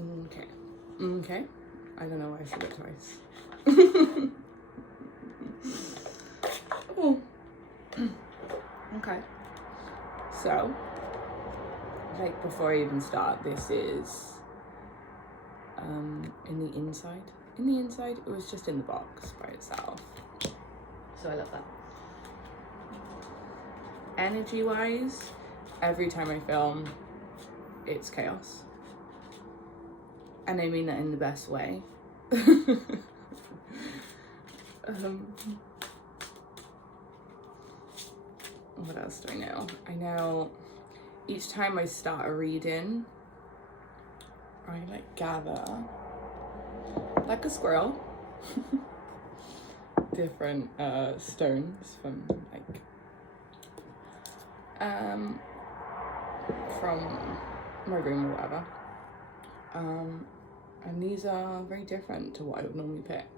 Okay. Okay. I don't know why I said it twice. Oh. Okay. So, like before I even start, this is in the inside. In the inside, it was just in the box by itself. So I love that. Energy-wise, every time I film, it's chaos. And I mean that in the best way. What else do I know? I know each time I start a reading, I like gather, like a squirrel, different stones from like from my room or whatever. And these are very different to what I would normally pick.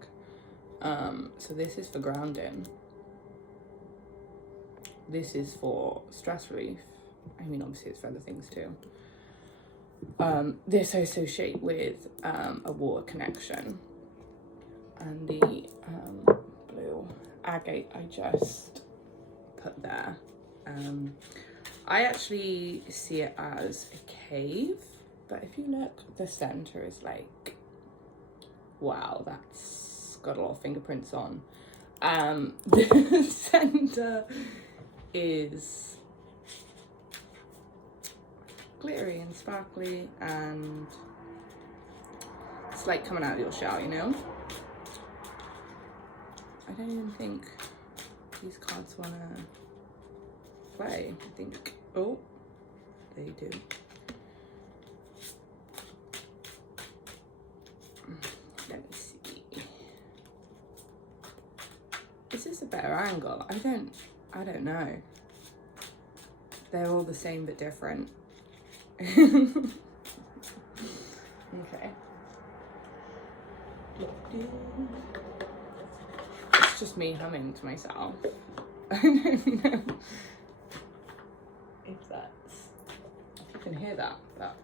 So this is for grounding. This is for stress relief. I mean, obviously it's for other things too. This I associate with a water connection. And the blue agate I just put there. I actually see it as a cave, but if you look, the center is like, wow, that's got a lot of fingerprints on. The center is glittery and sparkly, and it's like coming out of your shell, you know? I don't even think these cards want to play. I think, oh, they do. Let me see. Is this a better angle? I don't know. They're all the same but different. Okay. It's just me humming to myself. I don't know if you can hear that, but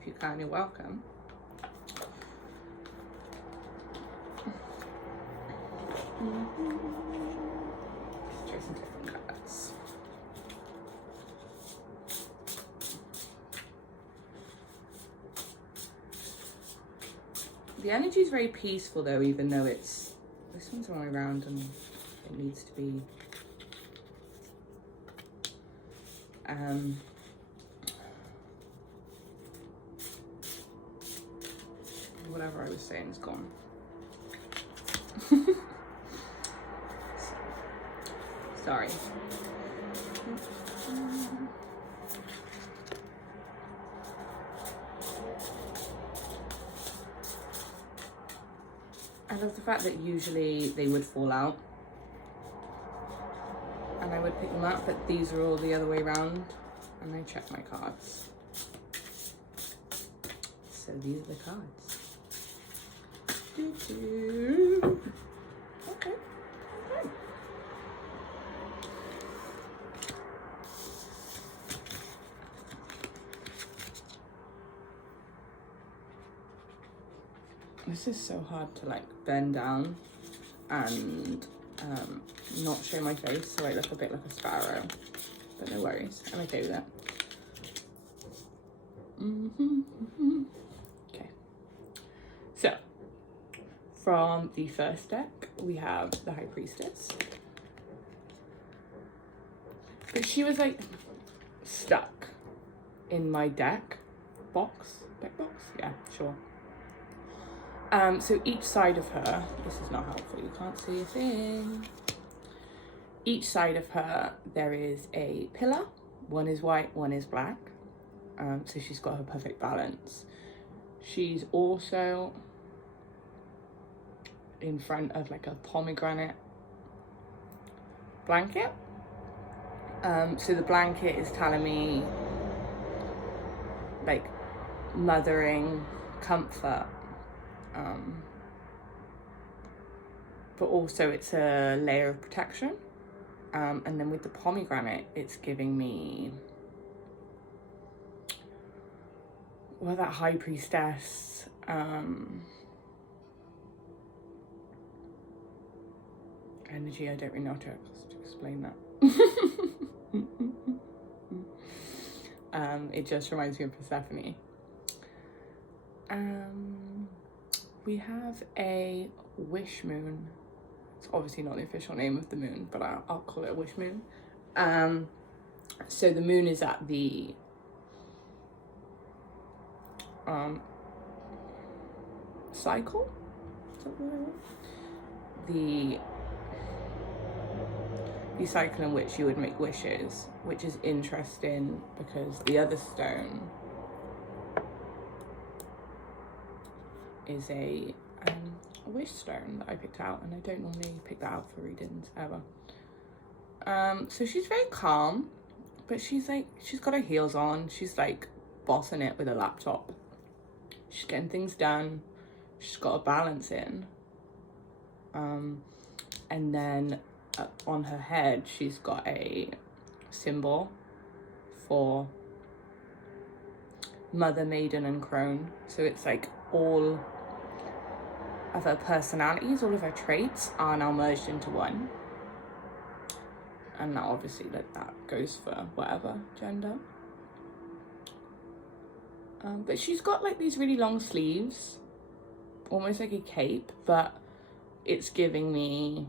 if you can, you're welcome. Let's try some different cards. The energy is very peaceful though, even though this one's the wrong way around and it needs to be whatever I was saying is gone. Sorry. I love the fact that usually they would fall out and I would pick them up, but these are all the other way around, and I check my cards. So these are the cards. Okay. This is so hard to like bend down and not show my face, so I look a bit like a sparrow, but no worries, I'm okay with that. Okay, so from the first deck we have the High Priestess, but she was like stuck in my deck box, yeah, sure. So each side of her, this is not helpful, you can't see a thing. Each side of her, there is a pillar. One is white, one is black. So she's got her perfect balance. She's also in front of like a pomegranate blanket. So the blanket is telling me like mothering, comfort. But also it's a layer of protection. And then with the pomegranate, it's giving me, well, that high priestess, energy. I don't really know how to explain that. It just reminds me of Persephone. We have a wish moon. It's obviously not the official name of the moon, but I'll call it a wish moon. So the moon is at the cycle. Is that what I want? The cycle in which you would make wishes, which is interesting because the other stone is a wish stone that I picked out, and I don't normally pick that out for readings ever. So she's very calm, but she's got her heels on. She's like bossing it with a laptop. She's getting things done. She's got a balance in. And then on her head, she's got a symbol for Mother, Maiden, and Crone. So it's like all of her personalities, all of her traits are now merged into one. And now obviously like that goes for whatever gender. But she's got like these really long sleeves, almost like a cape, but it's giving me,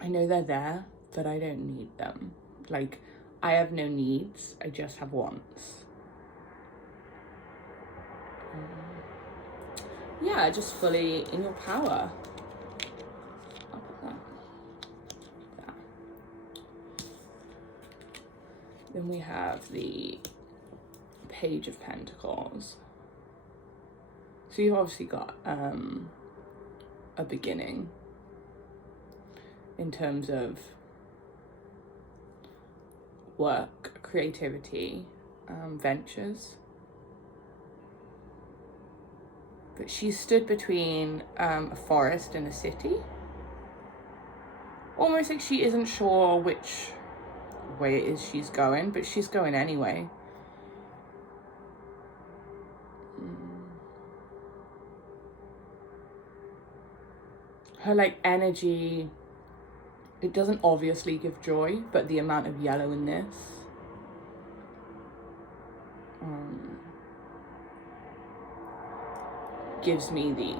I know they're there, but I don't need them. Like, I have no needs, I just have wants. Yeah, just fully in your power. I'll put that there. Then we have the Page of Pentacles. So you've obviously got a beginning in terms of work, creativity, ventures. But she's stood between a forest and a city. Almost like she isn't sure which way it is she's going, but she's going anyway. Her like energy, it doesn't obviously give joy, but the amount of yellow in this gives me the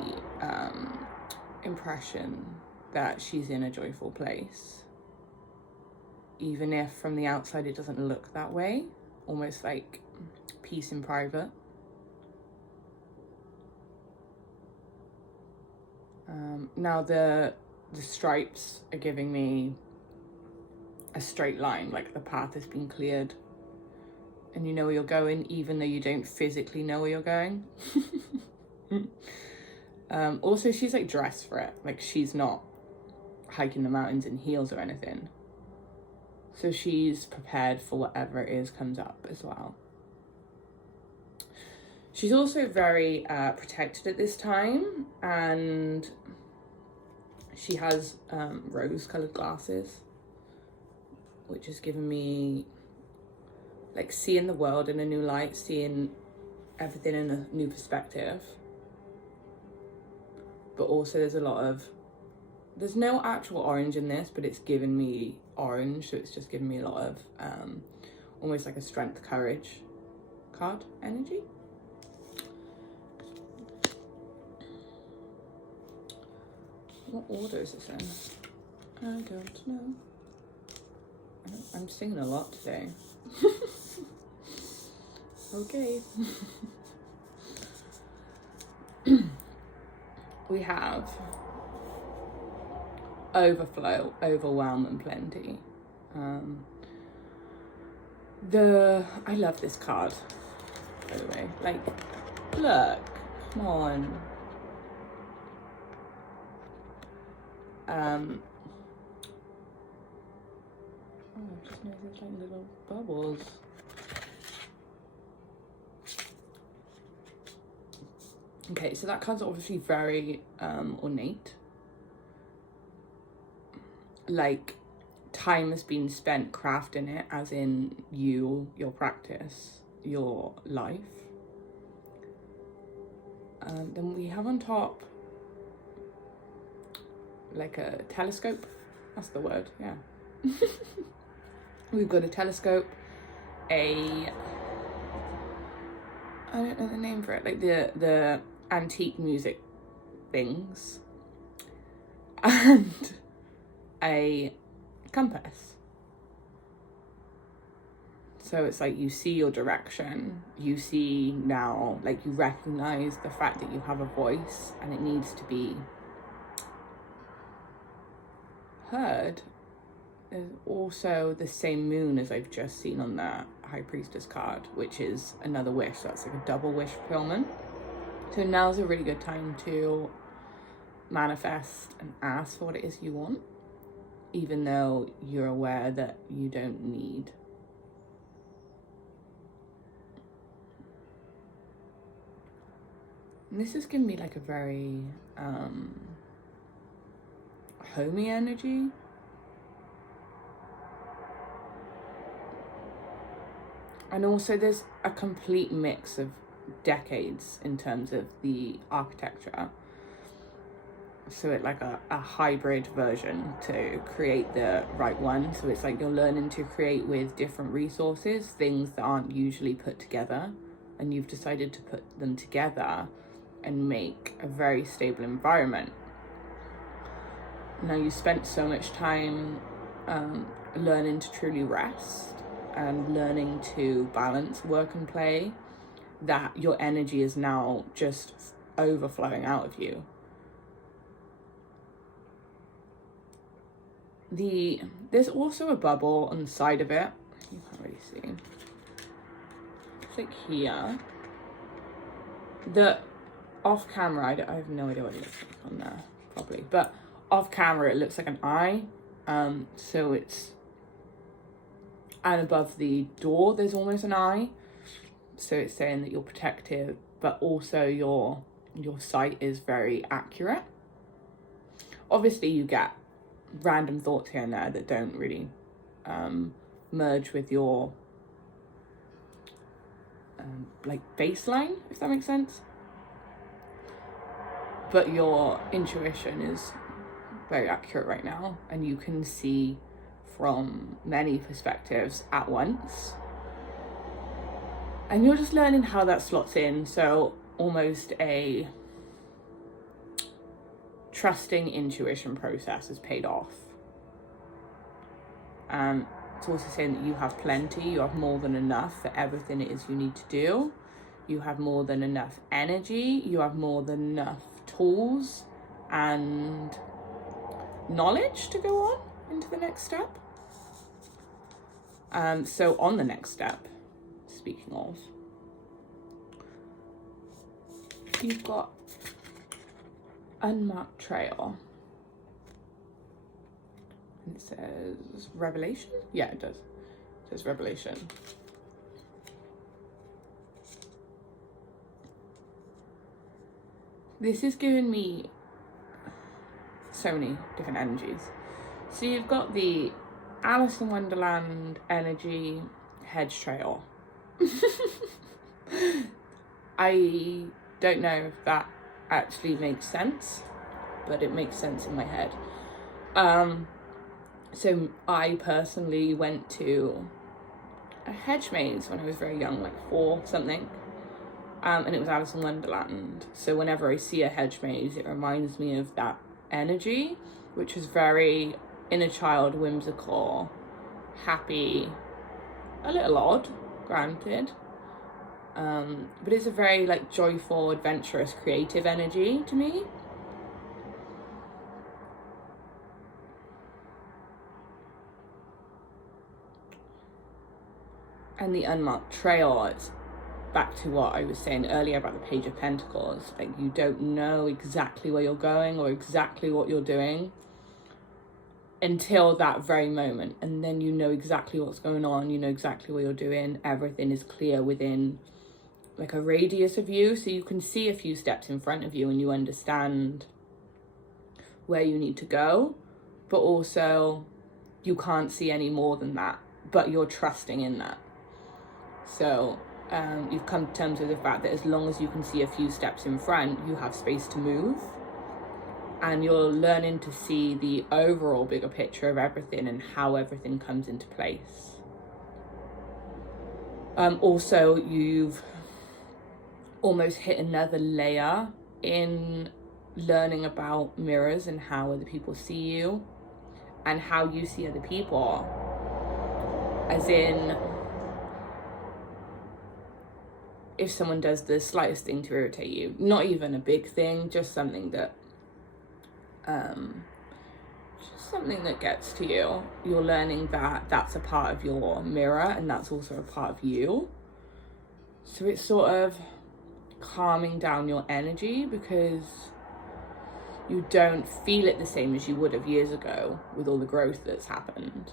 impression that she's in a joyful place, even if from the outside it doesn't look that way. Almost like peace in private. Now the stripes are giving me a straight line, like the path has been cleared and you know where you're going, even though you don't physically know where you're going. Also, she's like dressed for it, like she's not hiking the mountains in heels or anything, so she's prepared for whatever it is comes up as well. She's also very protected at this time, and she has rose-colored glasses, which has given me like seeing the world in a new light, seeing everything in a new perspective. But also there's no actual orange in this, but it's given me orange, so it's just given me a lot of almost like a strength, courage card energy. What order is this in? I don't know. I'm singing a lot today. Okay. We have overflow, overwhelm, and plenty. I love this card, by the way. Like, look, come on. Oh, I just noticed like little bubbles. Okay, so that card's obviously very ornate. Like, time has been spent crafting it, as in your practice, your life. Then we have on top like a telescope. That's the word, yeah. We've got a telescope, I don't know the name for it, like the antique music things, and a compass. So it's like you see your direction, you see now, like you recognize the fact that you have a voice and it needs to be heard. There's also the same moon as I've just seen on the High Priestess card, which is another wish. That's like a double wish fulfillment. So now's a really good time to manifest and ask for what it is you want, even though you're aware that you don't need. And this is giving me like a very homey energy. And also there's a complete mix of decades in terms of the architecture. So it's like a hybrid version to create the right one. So it's like you're learning to create with different resources, things that aren't usually put together, and you've decided to put them together and make a very stable environment. Now you spent so much time learning to truly rest and learning to balance work and play, that your energy is now just overflowing out of you. There's also a bubble on the side of it. You can't really see. It's like here. The off camera, I have no idea what it looks like on there properly, but off camera it looks like an eye. So it's, and above the door there's almost an eye. So it's saying that you're protective, but also your sight is very accurate. Obviously you get random thoughts here and there that don't really merge with your like baseline, if that makes sense. But your intuition is very accurate right now, and you can see from many perspectives at once. And you're just learning how that slots in. So almost a trusting intuition process has paid off. It's also saying that you have plenty, you have more than enough for everything it is you need to do. You have more than enough energy, you have more than enough tools and knowledge to go on into the next step. So on the next step, speaking of, you've got unmarked trail. And it says revelation? Yeah, it does. It says revelation. This is giving me so many different energies. So you've got the Alice in Wonderland energy hedge trail. I don't know if that actually makes sense, but it makes sense in my head. So I personally went to a hedge maze when I was very young, like 4 something. And it was Alice in Wonderland. So whenever I see a hedge maze, it reminds me of that energy, which is very inner child, whimsical, happy, a little odd, granted. But it's a very like joyful, adventurous, creative energy to me. And the unmarked trail, it's back to what I was saying earlier about the Page of Pentacles. Like, you don't know exactly where you're going or exactly what you're doing until that very moment, and then you know exactly what's going on, you know exactly what you're doing, everything is clear within like a radius of you, so you can see a few steps in front of you and you understand where you need to go, but also you can't see any more than that, but you're trusting in that. So you've come to terms with the fact that as long as you can see a few steps in front, you have space to move. And you're learning to see the overall bigger picture of everything and how everything comes into place. Also, you've almost hit another layer in learning about mirrors and how other people see you and how you see other people. As in, if someone does the slightest thing to irritate you, not even a big thing, just something that gets to you, you're learning that that's a part of your mirror and that's also a part of you. So it's sort of calming down your energy because you don't feel it the same as you would have years ago with all the growth that's happened.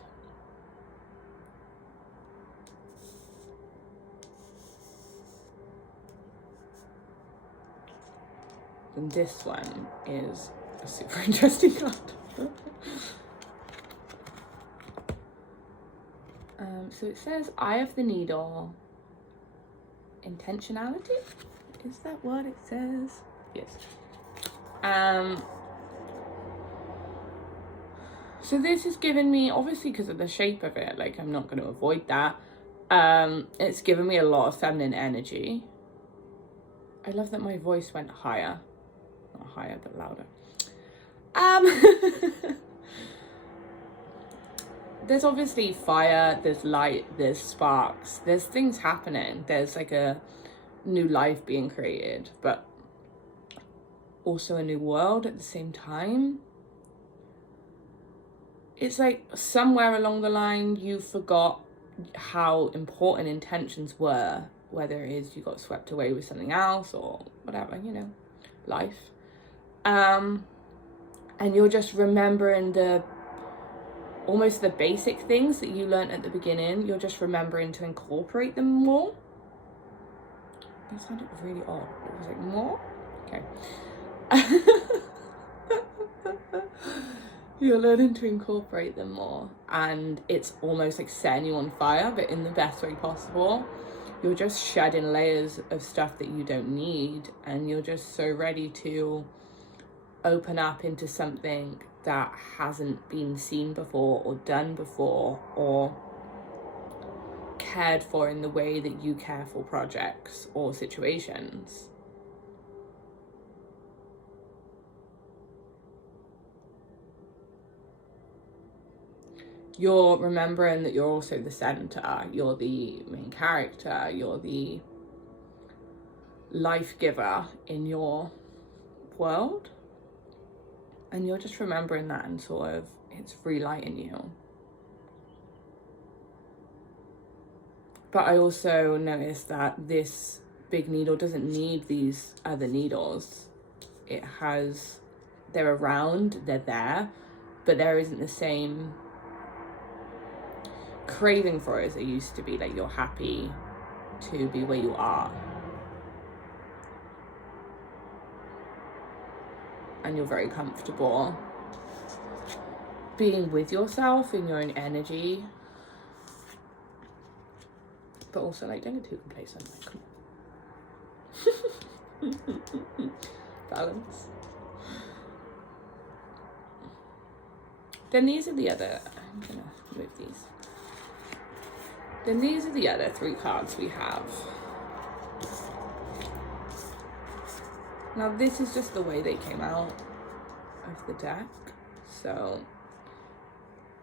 And this one is a super interesting card. So it says Eye of the Needle. Intentionality? Is that what it says? Yes. So this is giving me, obviously because of the shape of it, like I'm not going to avoid that. It's given me a lot of feminine energy. I love that my voice went higher. Not higher, but louder. There's obviously fire, there's light, there's sparks, there's things happening. There's like a new life being created, but also a new world at the same time. It's like somewhere along the line you forgot how important intentions were, whether it is you got swept away with something else or whatever, you know, life. And you're just remembering almost the basic things that you learned at the beginning. You're just remembering to incorporate them more. That sounded really odd. It was like, more? Okay. You're learning to incorporate them more. And it's almost like setting you on fire, but in the best way possible. You're just shedding layers of stuff that you don't need. And you're just so ready to open up into something that hasn't been seen before or done before or cared for in the way that you care for projects or situations. You're remembering that you're also the center, you're the main character, you're the life giver in your world. And you're just remembering that and sort of, it's relighting you. But I also noticed that this big needle doesn't need these other needles. They're around, they're there, but there isn't the same craving for it as it used to be. Like you're happy to be where you are. And you're very comfortable being with yourself in your own energy. But also, like, don't get too complacent. Like, come on. Balance. Then these are the other, I'm gonna move these. Then these are the other 3 cards we have. Now this is just the way they came out of the deck, so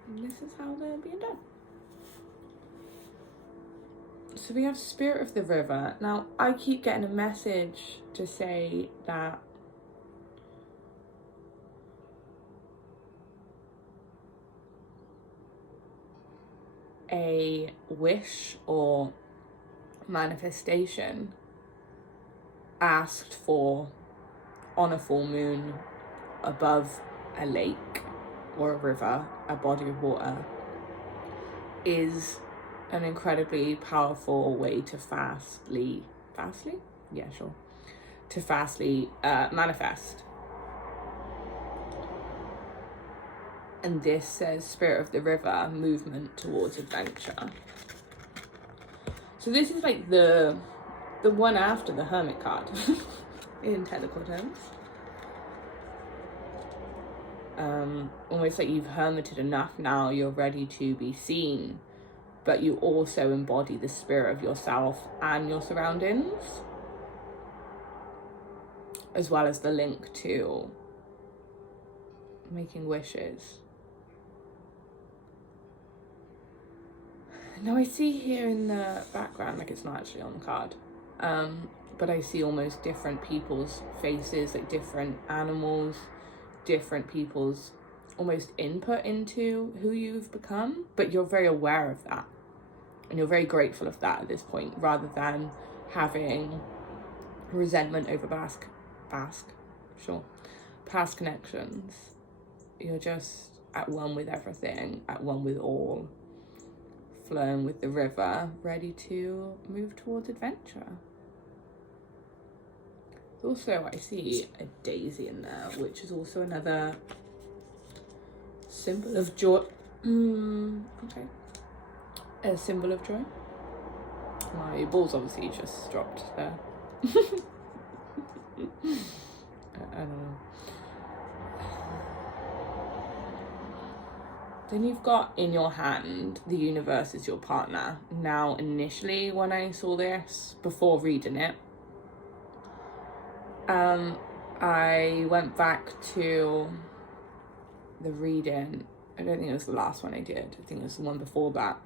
this is how they're being done. So we have Spirit of the River. Now I keep getting a message to say that a wish or manifestation asked for on a full moon above a lake or a river, a body of water, is an incredibly powerful way to fastly manifest. And this says Spirit of the River, movement towards adventure. So this is like the one after the Hermit card in technical terms. Almost like you've hermited enough now, you're ready to be seen, but you also embody the spirit of yourself and your surroundings, as well as the link to making wishes. Now I see here in the background, like it's not actually on the card, but I see almost different people's faces, like different animals, different people's almost input into who you've become, but you're very aware of that and you're very grateful of that at this point, rather than having resentment over past connections. You're just at one with everything, at one with all, flowing with the river, ready to move towards adventure. Also, I see a daisy in there, which is also another symbol of joy. Okay. A symbol of joy. My balls obviously just dropped there. I don't know. Then you've got in your hand, the universe is your partner. Now, initially when I saw this, before reading it, I went back to the reading. I don't think it was the last one I did. I think it was the one before that.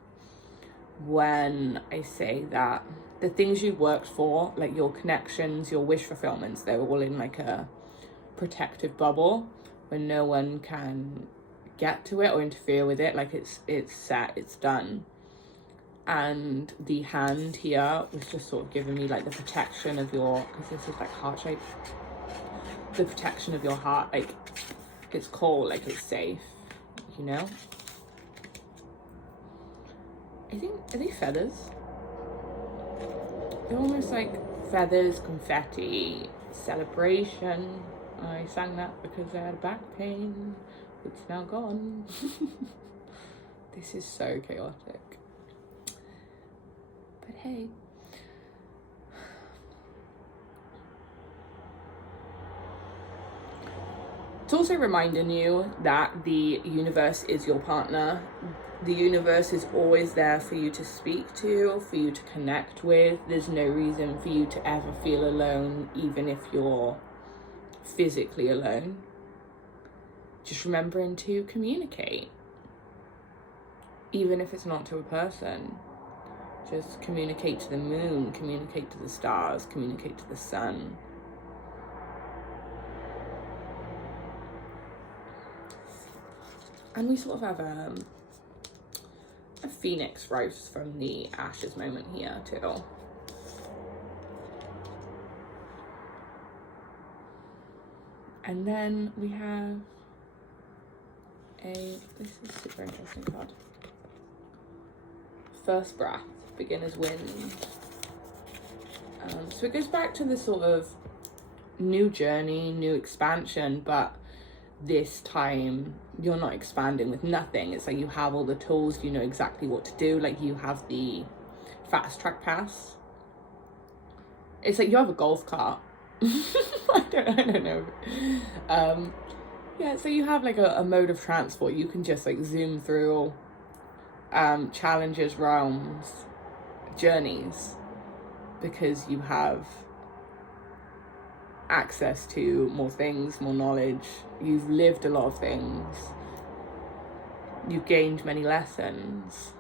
When I say that the things you worked for, like your connections, your wish fulfillments, they're all in like a protective bubble where no one can get to it or interfere with it. Like it's set, it's done. And the hand here was just sort of giving me like the protection of your, because this is like heart shape, the protection of your heart, like it's cold, like it's safe, you know. I think, are they feathers? They're almost like feathers, confetti, celebration. I sang that because I had back pain. It's now gone. This is so chaotic. But hey. It's also reminding you that the universe is your partner. The universe is always there for you to speak to, for you to connect with. There's no reason for you to ever feel alone, even if you're physically alone. Just remembering to communicate, even if it's not to a person. Just communicate to the moon, communicate to the stars, communicate to the sun. And we sort of have a phoenix rose from the ashes moment here too. And then we have this is a super interesting card. First breath, beginner's wind. So it goes back to the sort of new journey, new expansion, but this time you're not expanding with nothing. It's like you have all the tools, you know exactly what to do. Like you have the fast track pass. It's like you have a golf cart. I don't know. Yeah, so you have like a mode of transport. You can just like zoom through challenges, realms, journeys, because you have access to more things, more knowledge. You've lived a lot of things. You've gained many lessons.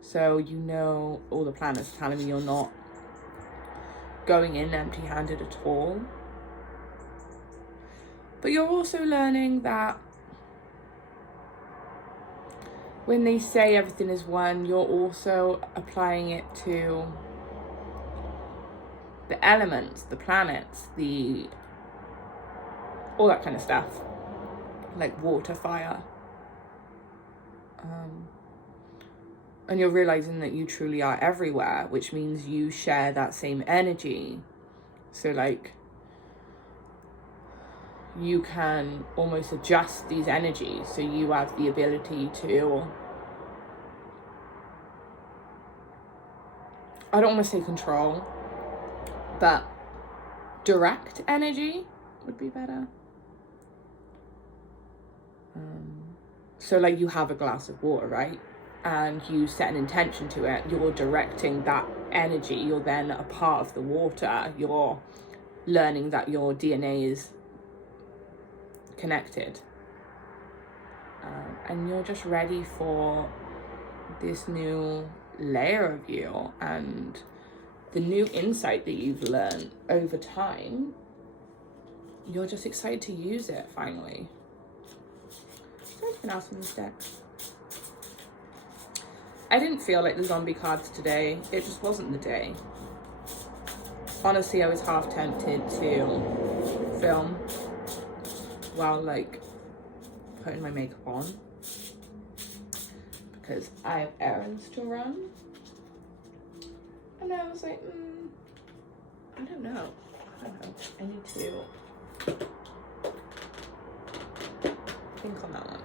So you know all the planets telling me you're not going in empty-handed at all. But you're also learning that when they say everything is one, you're also applying it to the elements, the planets, all that kind of stuff, like water, fire. And you're realizing that you truly are everywhere, which means you share that same energy. So like, you can almost adjust these energies, so you have the ability to I don't want to say control, but direct energy would be better. So like you have a glass of water, right? And you set an intention to it, you're directing that energy, you're then a part of the water, you're learning that your DNA is connected. And you're just ready for this new layer of you and the new insight that you've learned over time. You're just excited to use it finally. So anything else in this deck? I didn't feel like the zombie cards today. It just wasn't the day. Honestly, I was half tempted to film while like putting my makeup on because I have errands to run. And I was like, I don't know. I need to think on that one.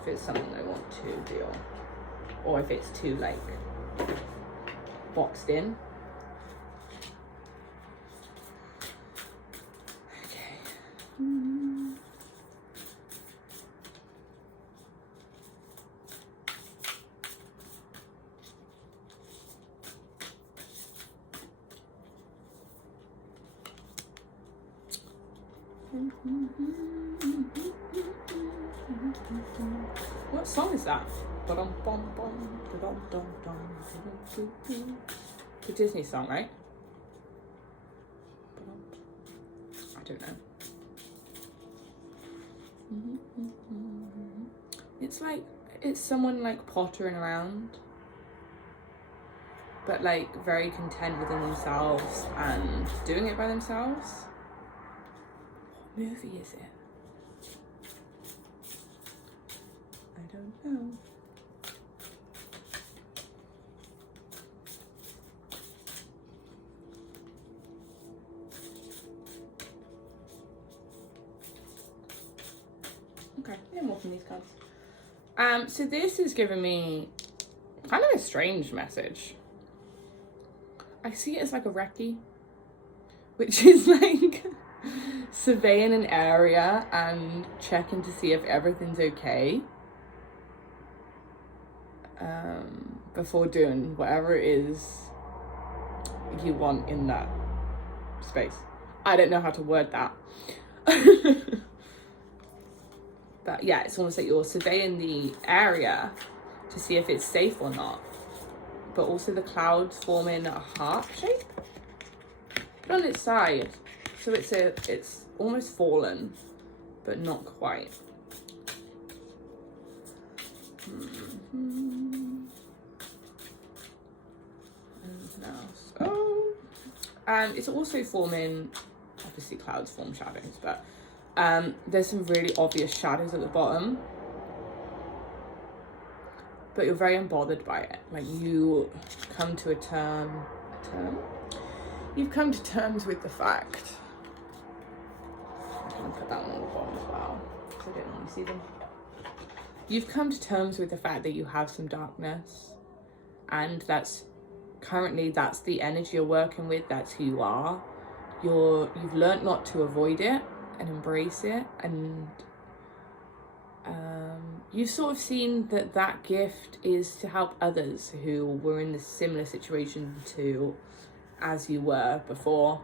If it's something I want to do. Or if it's too like boxed in. Okay. What song is that? The Disney song, right? I don't know. It's like, it's someone like pottering around, but like very content within themselves and doing it by themselves. What movie is it? I don't know. Okay, I'm open these cards. So this is giving me kind of a strange message. I see it as like a recce, which is like surveying an area and checking to see if everything's okay before doing whatever it is you want in that space. I don't know how to word that. But yeah, it's almost like you're surveying the area to see if it's safe or not. But also the clouds forming a heart shape but on its side. So it's almost fallen, but not quite. Anything else? Oh, and it's also forming, obviously clouds form shadows, but there's some really obvious shadows at the bottom, but you're very unbothered by it. Like you come to you've come to terms with the fact. I'm gonna put that one on the bottom as well, because I don't want to see them. You've come to terms with the fact that you have some darkness, and that's the energy you're working with. That's who you are. You've learned not to avoid it and embrace it, and you've sort of seen that gift is to help others who were in a similar situation to as you were before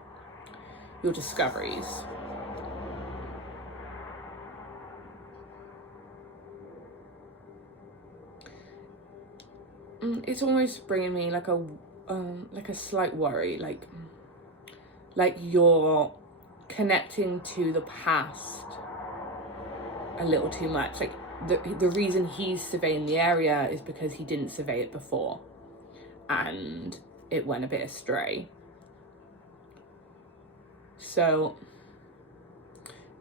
your discoveries. It's almost bringing me like a slight worry, like you're connecting to the past a little too much. Like the reason he's surveying the area is because he didn't survey it before and it went a bit astray. So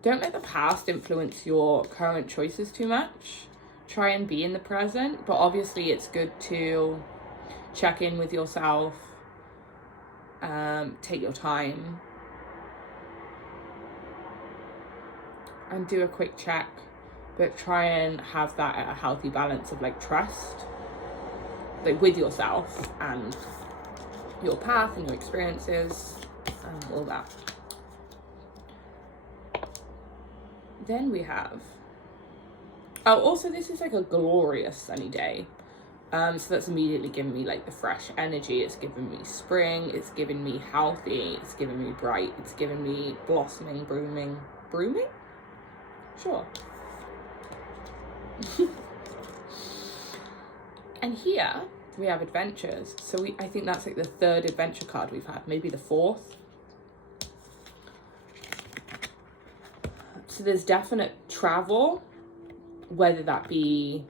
don't let the past influence your current choices too much. Try and be in the present, but obviously it's good to check in with yourself, take your time and do a quick check, but try and have that at a healthy balance of like trust, like with yourself and your path and your experiences and all that. Then we have, oh, also this is like a glorious sunny day. So that's immediately giving me like the fresh energy. It's giving me spring. It's giving me healthy. It's giving me bright. It's giving me blossoming, brooming? Sure. And here we have adventures. So I think that's like the third adventure card we've had, maybe the fourth. So there's definite travel, whether that be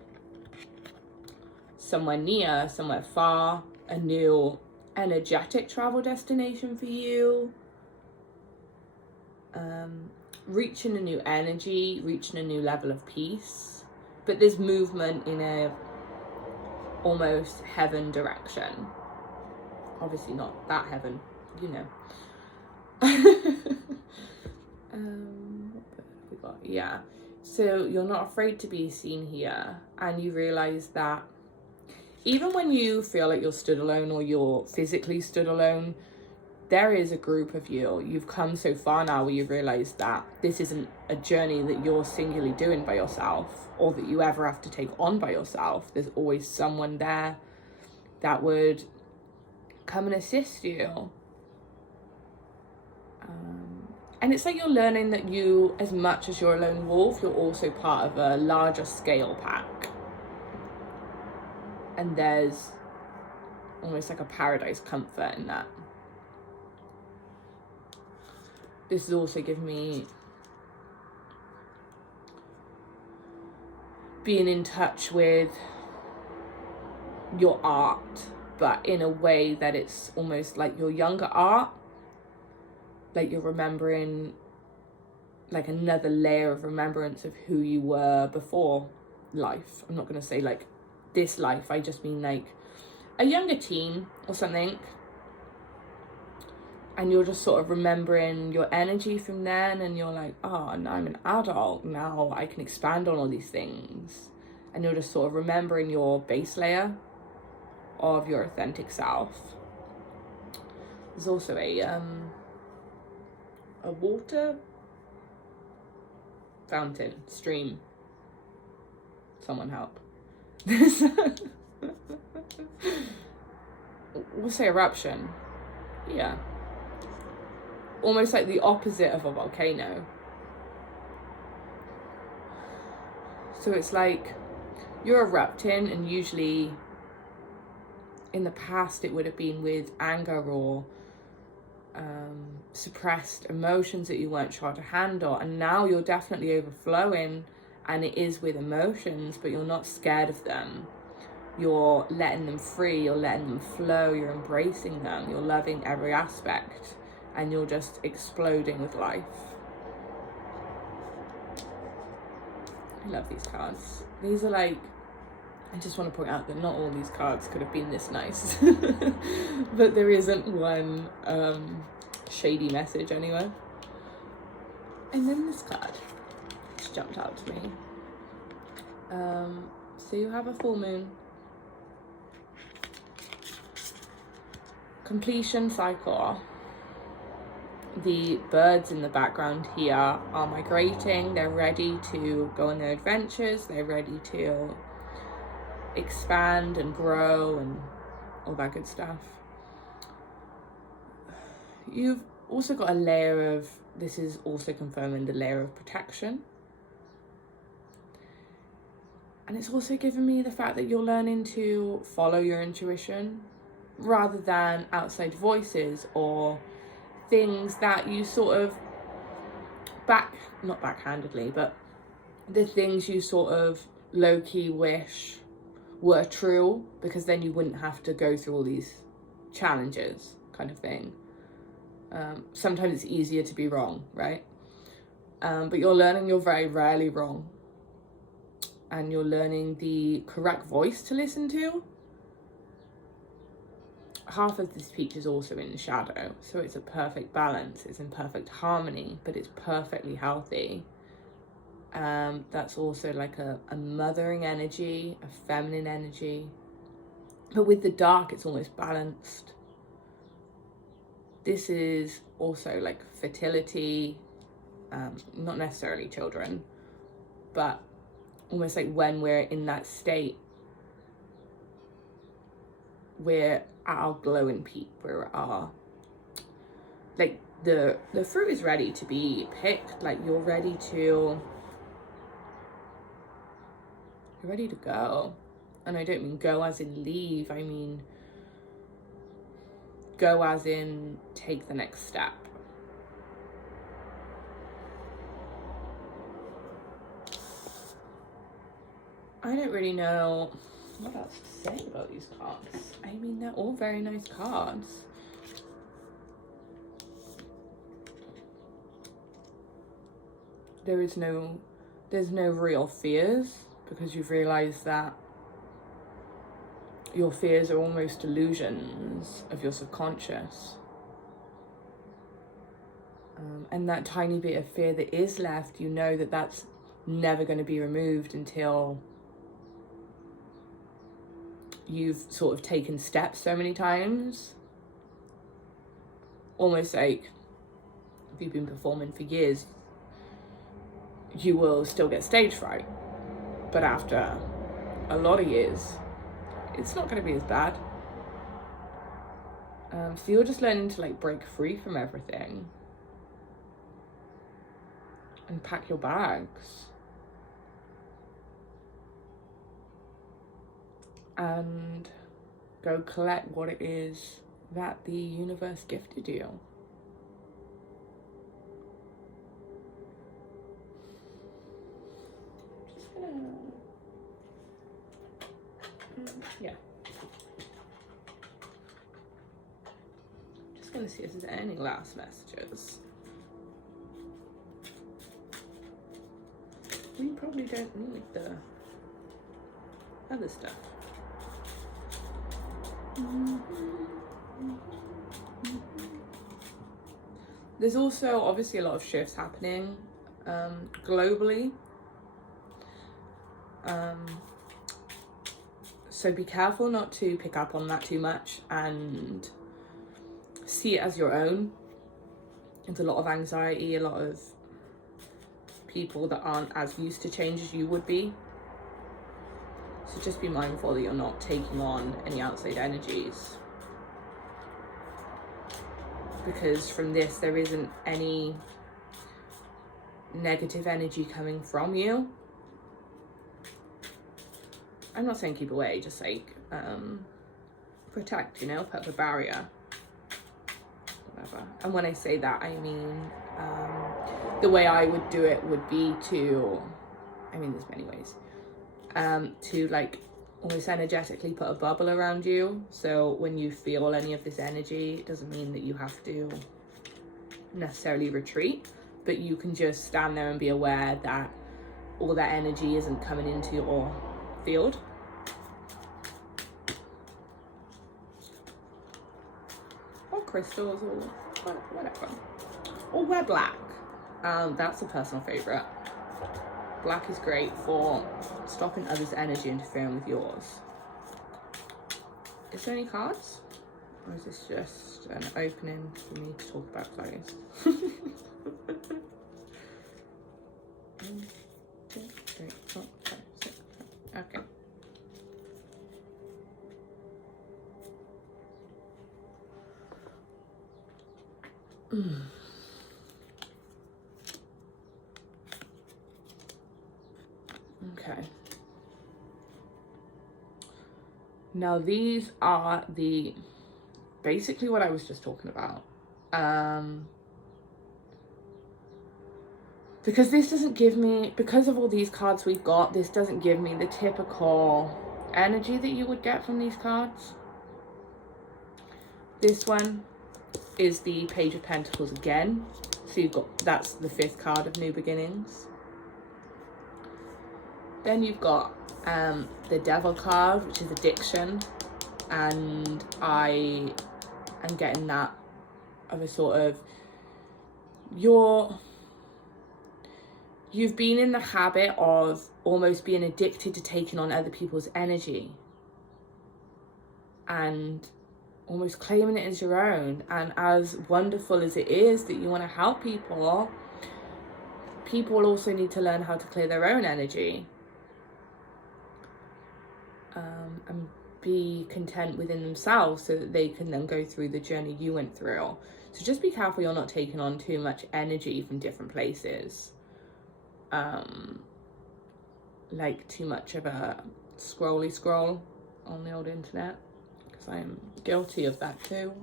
somewhere near, somewhere far, a new energetic travel destination for you, reaching a new energy, reaching a new level of peace. But there's movement in a almost heaven direction. Obviously not that heaven, you know. What we got? Yeah. So you're not afraid to be seen here, and you realize that even when you feel like you're stood alone or you're physically stood alone, there is a group of you. You've come so far now where you realize that this isn't a journey that you're singularly doing by yourself or that you ever have to take on by yourself. There's always someone there that would come and assist you. And it's like you're learning that you, as much as you're a lone wolf, you're also part of a larger scale pack. And there's almost like a paradise comfort in that. This has also given me being in touch with your art, but in a way that it's almost like your younger art. Like you're remembering like another layer of remembrance of who you were before life. I'm not going to say like this life, I just mean like a younger teen or something, and you're just sort of remembering your energy from then, and you're like, oh, now I'm an adult, now I can expand on all these things, and you're just sort of remembering your base layer of your authentic self. There's also a water fountain, stream, someone help. We'll say eruption. Yeah. Almost like the opposite of a volcano. So it's like you're erupting, and usually in the past it would have been with anger or suppressed emotions that you weren't sure to handle, and now you're definitely overflowing, and it is with emotions, but you're not scared of them. You're letting them free, you're letting them flow, you're embracing them, you're loving every aspect, and you're just exploding with life. I love these cards. These are like, I just want to point out that not all these cards could have been this nice. But there isn't one shady message anywhere. And then this card just jumped out to me. So you have a full moon. Completion cycle. The birds in the background here are migrating. They're ready to go on their adventures. They're ready to expand and grow and all that good stuff. You've also got a layer of, this is also confirming the layer of protection. And it's also given me the fact that you're learning to follow your intuition rather than outside voices or things that you sort of not backhandedly, but the things you sort of low-key wish were true, because then you wouldn't have to go through all these challenges kind of thing. Sometimes it's easier to be wrong, right? But you're learning you're very rarely wrong, and you're learning the correct voice to listen to. Half of this peach is also in the shadow, so it's a perfect balance, it's in perfect harmony, but it's perfectly healthy. That's also like a mothering energy, a feminine energy, but with the dark it's almost balanced. this is also like fertility, not necessarily children, but almost like when we're in that state, we're at our glowing peak, we're our, like the fruit is ready to be picked, like you're ready to go. And I don't mean go as in leave, I mean go as in take the next step. I don't really know what else to say about these cards. I mean, they're all very nice cards. There's no real fears, because you've realized that your fears are almost illusions of your subconscious. And that tiny bit of fear that is left, you know that that's never going to be removed until you've sort of taken steps so many times. Almost like if you've been performing for years, you will still get stage fright. But after a lot of years, it's not going to be as bad. So you're just learning to like break free from everything and pack your bags and go collect what it is that the universe gifted you. Just gonna, yeah. Just gonna see if there's any last messages. We probably don't need the other stuff. There's also obviously a lot of shifts happening globally. So be careful not to pick up on that too much and see it as your own. There's a lot of anxiety, a lot of people that aren't as used to change as you would be. So just be mindful that you're not taking on any outside energies. Because from this, there isn't any negative energy coming from you. I'm not saying keep away, just like protect, you know, put up a barrier, whatever. And when I say that, I mean the way I would do it would be to, I mean there's many ways, to like almost energetically put a bubble around you. So when you feel any of this energy, it doesn't mean that you have to necessarily retreat, but you can just stand there and be aware that all that energy isn't coming into your field. Or crystals, or whatever. Or wear black. That's a personal favorite. Black is great for stopping others' energy interfering with yours. Is there any cards? Or is this just an opening for me to talk about clothes? 1, 2, 3, 4, 5, 6, 7. Okay. Okay. Now these are basically what I was just talking about. Because this doesn't give me, because of all these cards we've got, this doesn't give me the typical energy that you would get from these cards. This one is the Page of Pentacles again. So you've got, that's the 5th card of New Beginnings. Then you've got the Devil card, which is addiction. And I am getting that of a sort of, you've been in the habit of almost being addicted to taking on other people's energy. And almost claiming it as your own. And as wonderful as it is that you want to help people, people also need to learn how to clear their own energy, and be content within themselves so that they can then go through the journey you went through. So just be careful you're not taking on too much energy from different places. Like too much of a scroll on the old internet, because I'm guilty of that too.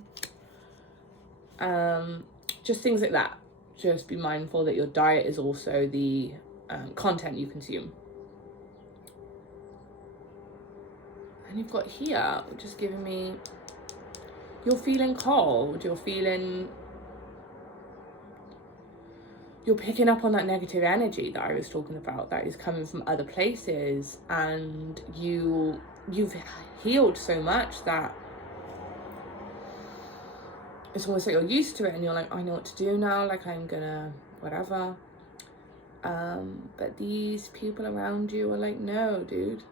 Just things like that. Just be mindful that your diet is also the content you consume. And you've got here, just giving me, you're feeling cold, you're picking up on that negative energy that I was talking about, that is coming from other places, and you've healed so much that it's almost like you're used to it, and you're like, I know what to do now, like I'm gonna whatever. But these people around you are like, no, dude,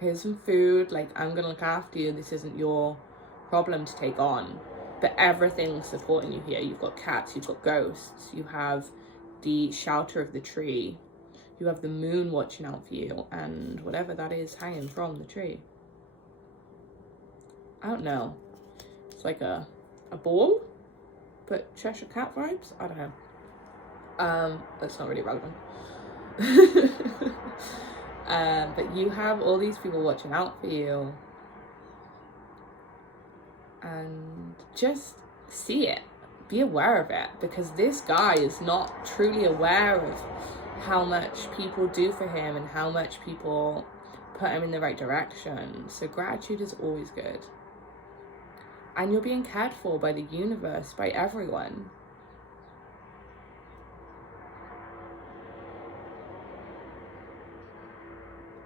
here's some food, like I'm gonna look after you, this isn't your problem to take on. But everything's supporting you here. You've got cats, you've got ghosts, you have the shelter of the tree, you have the moon watching out for you, and whatever that is hanging from the tree. I don't know. It's like a ball, but Cheshire Cat vibes? I don't know. That's not really relevant. But you have all these people watching out for you. And just see it, be aware of it, because this guy is not truly aware of how much people do for him and how much people put him in the right direction. So gratitude is always good, and you're being cared for by the universe, by everyone.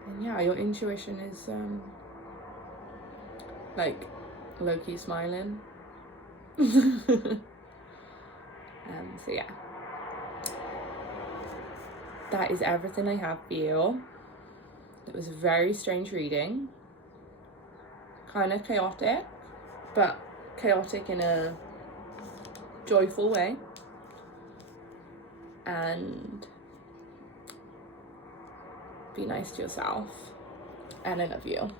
And yeah, your intuition is like low-key smiling. So yeah, that is everything I have for you. It was a very strange reading, kind of chaotic, but chaotic in a joyful way. And be nice to yourself, and I love you.